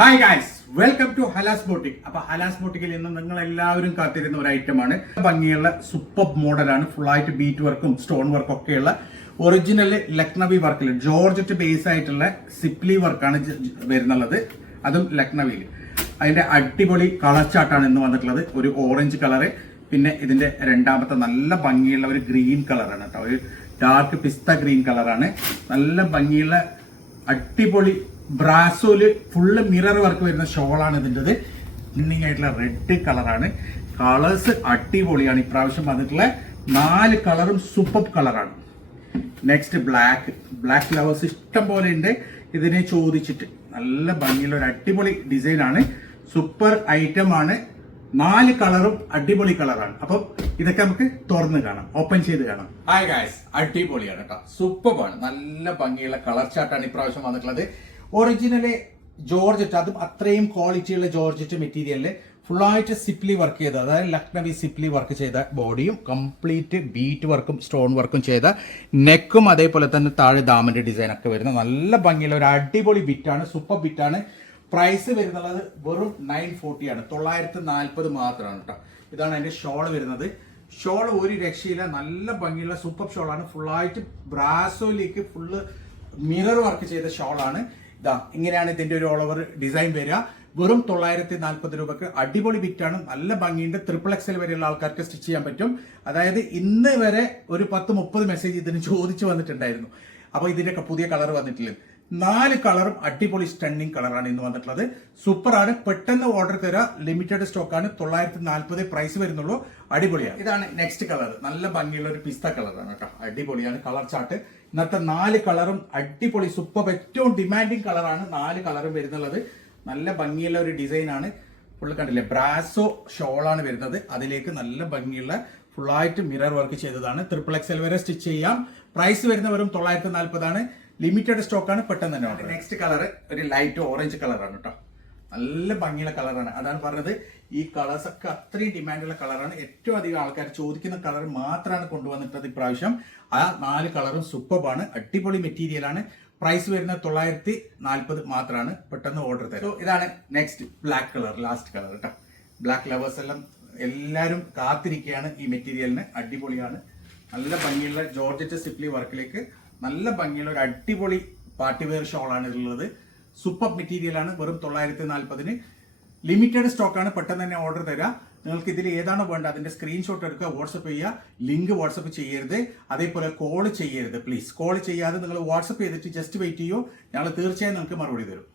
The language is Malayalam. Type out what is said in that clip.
Hi guys, welcome to Halas boutique. അപ്പൊ ഹലാസ് ബോട്ടിക്കിൽ ഇന്ന് നിങ്ങൾ എല്ലാവരും കാത്തിരുന്ന ഒരു ഐറ്റമാണ്. ഭംഗിയുള്ള സൂപ്പർ മോഡലാണ്. ഫുള്ളായിട്ട് ബീറ്റ് വർക്കും സ്റ്റോൺ വർക്കും ഒക്കെയുള്ള ഒറിജിനൽ ലക്നവി വർക്കിൽ ജോർജറ്റ് ബേസ് ആയിട്ടുള്ള സിപ്ലി വർക്കാണ് വരുന്നുള്ളത്. അതും ലക്നവിയിൽ. അതിന്റെ അടിപൊളി കളർ ചാർട്ടാണ് ഇന്ന് വന്നിട്ടുള്ളത്. ഒരു ഓറഞ്ച് കളറ്, പിന്നെ ഇതിന്റെ രണ്ടാമത്തെ നല്ല ഭംഗിയുള്ള ഒരു ഗ്രീൻ കളറാണ് കേട്ടോ. ഒരു ഡാർക്ക് പിസ്ത ഗ്രീൻ കളറാണ്. നല്ല ഭംഗിയുള്ള അടിപൊളി ബ്രാസോയില് ഫുള്ള് മിറർ വർക്ക് വരുന്ന ഷോളാണ് ഇതിൻ്റെത്. ഇന്നിങ് ആയിട്ടുള്ള റെഡ് കളറാണ്. കളേഴ്സ് അടിപൊളിയാണ്. ഇപ്രാവശ്യം വന്നിട്ടുള്ള 4 കളറും സൂപ്പർ കളറാണ്. നെക്സ്റ്റ് ബ്ലാക്ക് ലവേഴ്സ് ഇഷ്ടം പോലെ ഉണ്ട്. ഇതിനെ ചോദിച്ചിട്ട് നല്ല ഭംഗിയുള്ള ഒരു അടിപൊളി ഡിസൈൻ ആണ്. സൂപ്പർ ഐറ്റം ആണ്. 4 കളറും അടിപൊളി കളറാണ്. അപ്പം ഇതൊക്കെ നമുക്ക് തുറന്ന് കാണാം, ഓപ്പൺ ചെയ്ത് കാണാം. ഹായ് ഗായ്സ്, അടിപൊളിയാണ് കേട്ടോ. സൂപ്പറാണ്. നല്ല ഭംഗിയുള്ള കളർ ചാർട്ടാണ് ഇപ്രാവശ്യം വന്നിട്ടുള്ളത്. ഒറിജിനല് ജോർജറ്റ്, അതും അത്രയും ക്വാളിറ്റിയുള്ള ജോർജറ്റ് മെറ്റീരിയലില് ഫുള്ളായിട്ട് സിപ്ലി വർക്ക് ചെയ്ത, അതായത് ലക്നവി സിപ്ലി വർക്ക് ചെയ്ത ബോഡിയും കംപ്ലീറ്റ് ബീറ്റ് വർക്കും സ്റ്റോൺ വർക്കും ചെയ്ത നെക്കും, അതേപോലെ തന്നെ താഴെ ദാമന്റെ ഡിസൈൻ ഒക്കെ വരുന്ന നല്ല ഭംഗിയുള്ള ഒരു അടിപൊളി ബിറ്റാണ്. സൂപ്പർ ബിറ്റാണ്. പ്രൈസ് വരുന്നുള്ളത് വെറും 940 ആണ്. 940 മാത്രമാണ് കേട്ടോ. ഇതാണ് അതിന്റെ ഷോൾ വരുന്നത്. ഷോൾ ഒരു രക്ഷയില്ല. നല്ല ഭംഗിയുള്ള സൂപ്പർ ഷോളാണ്. ഫുള്ളായിട്ട് ബ്രാസോയിലേക്ക് ഫുള്ള് മിറർ വർക്ക് ചെയ്ത ഷോളാണ്. ഇതാ ഇങ്ങനെയാണ് ഇതിന്റെ ഒരു ഓൾ ഓവർ ഡിസൈൻ വരിക. വെറും 940 രൂപക്ക് അടിപൊളി ബിറ്റാണ്. നല്ല ഭംഗിയുണ്ട്. XXL വരെയുള്ള ആൾക്കാർക്ക് സ്റ്റിച്ച് ചെയ്യാൻ പറ്റും. അതായത് ഇന്ന് വരെ ഒരു 10-30 മെസ്സേജ് ഇതിന് ചോദിച്ചു വന്നിട്ടുണ്ടായിരുന്നു. അപ്പൊ ഇതിന്റെയൊക്കെ പുതിയ കളർ വന്നിട്ടില്ല. 4 കളറും അടിപൊളി സ്റ്റണ്ണിങ് കളറാണ് ഇന്ന് വന്നിട്ടുള്ളത്. സൂപ്പറാണ്. പെട്ടെന്ന് ഓർഡർ തരാം. ലിമിറ്റഡ് സ്റ്റോക്കാണ്. 940 പ്രൈസ് വരുന്നുള്ളൂ. അടിപൊളിയാണ്. ഇതാണ് നെക്സ്റ്റ് കളർ. നല്ല ഭംഗിയുള്ള ഒരു പിസ്ത കളറാണ് കേട്ടോ. അടിപൊളിയാണ് കളർ ചാർട്ട്. ഇന്നത്തെ 4 കളറും അടിപൊളി സൂപ്പർ, ഏറ്റവും ഡിമാൻഡിങ് കളറാണ് 4 കളറും വരുന്നുള്ളത്. നല്ല ഭംഗിയുള്ള ഒരു ഡിസൈൻ ആണ്. ഫുള്ള് കണ്ടില്ലേ, ബ്രാസോ ഷോളാണ് വരുന്നത്. അതിലേക്ക് നല്ല ഭംഗിയുള്ള ഫുള്ളായിട്ട് മിറർ വർക്ക് ചെയ്തതാണ്. XXL വരെ സ്റ്റിച്ച് ചെയ്യാം. പ്രൈസ് വരുന്ന വെറും 940 ആണ്. ലിമിറ്റഡ് സ്റ്റോക്കാണ്. പെട്ടെന്ന് തന്നെ ഓർഡർ. നെക്സ്റ്റ് കളർ ഒരു ലൈറ്റ് ഓറഞ്ച് കളറാണ് കേട്ടോ. നല്ല ഭംഗിയുള്ള കളറാണ്. അതാണ് പറഞ്ഞത്, ഈ കളേഴ്സ് ഒക്കെ അത്രയും ഡിമാൻഡുള്ള കളറാണ്. ഏറ്റവും അധികം ആൾക്കാർ ചോദിക്കുന്ന കളർ മാത്രമാണ് കൊണ്ടുവന്നിട്ടത് ഇപ്രാവശ്യം. ആ 4 കളറും സൂപ്പറാണ്. അടിപൊളി മെറ്റീരിയൽ ആണ്. പ്രൈസ് വരുന്നത് 940 മാത്രമാണ്. പെട്ടെന്ന് ഓർഡർ തരാം. ഇതാണ് next black colour, last colour കേട്ടോ. ബ്ലാക്ക് ലവേഴ്സ് എല്ലാം എല്ലാവരും കാത്തിരിക്കുകയാണ് ഈ മെറ്റീരിയലിന്. അടിപൊളിയാണ്. നല്ല ഭംഗിയുള്ള ജോർജറ്റ് സിപ്ലി വർക്കിലേക്ക് നല്ല ഭംഗിയുള്ള ഒരു അടിപൊളി പാർട്ടി വെയർ ഷോളാണ് ഇതിലുള്ളത്. സൂപ്പർ മെറ്റീരിയൽ ആണ്. വെറും 940. ലിമിറ്റഡ് സ്റ്റോക്കാണ്. പെട്ടെന്ന് തന്നെ ഓർഡർ തരാം. നിങ്ങൾക്ക് ഇതിൽ ഏതാണോ വേണ്ടത് അതിന്റെ സ്ക്രീൻഷോട്ട് എടുക്കുക, വാട്സപ്പ് ചെയ്യുക. ലിങ്ക് വാട്സപ്പ് ചെയ്യരുത്. അതേപോലെ കോൾ ചെയ്യരുത് പ്ലീസ്. കോൾ ചെയ്യാതെ നിങ്ങൾ വാട്സപ്പ് ചെയ്തിട്ട് ജസ്റ്റ് വെയിറ്റ് ചെയ്യൂ. ഞങ്ങൾ തീർച്ചയായും നിങ്ങൾക്ക് മറുപടി തരും.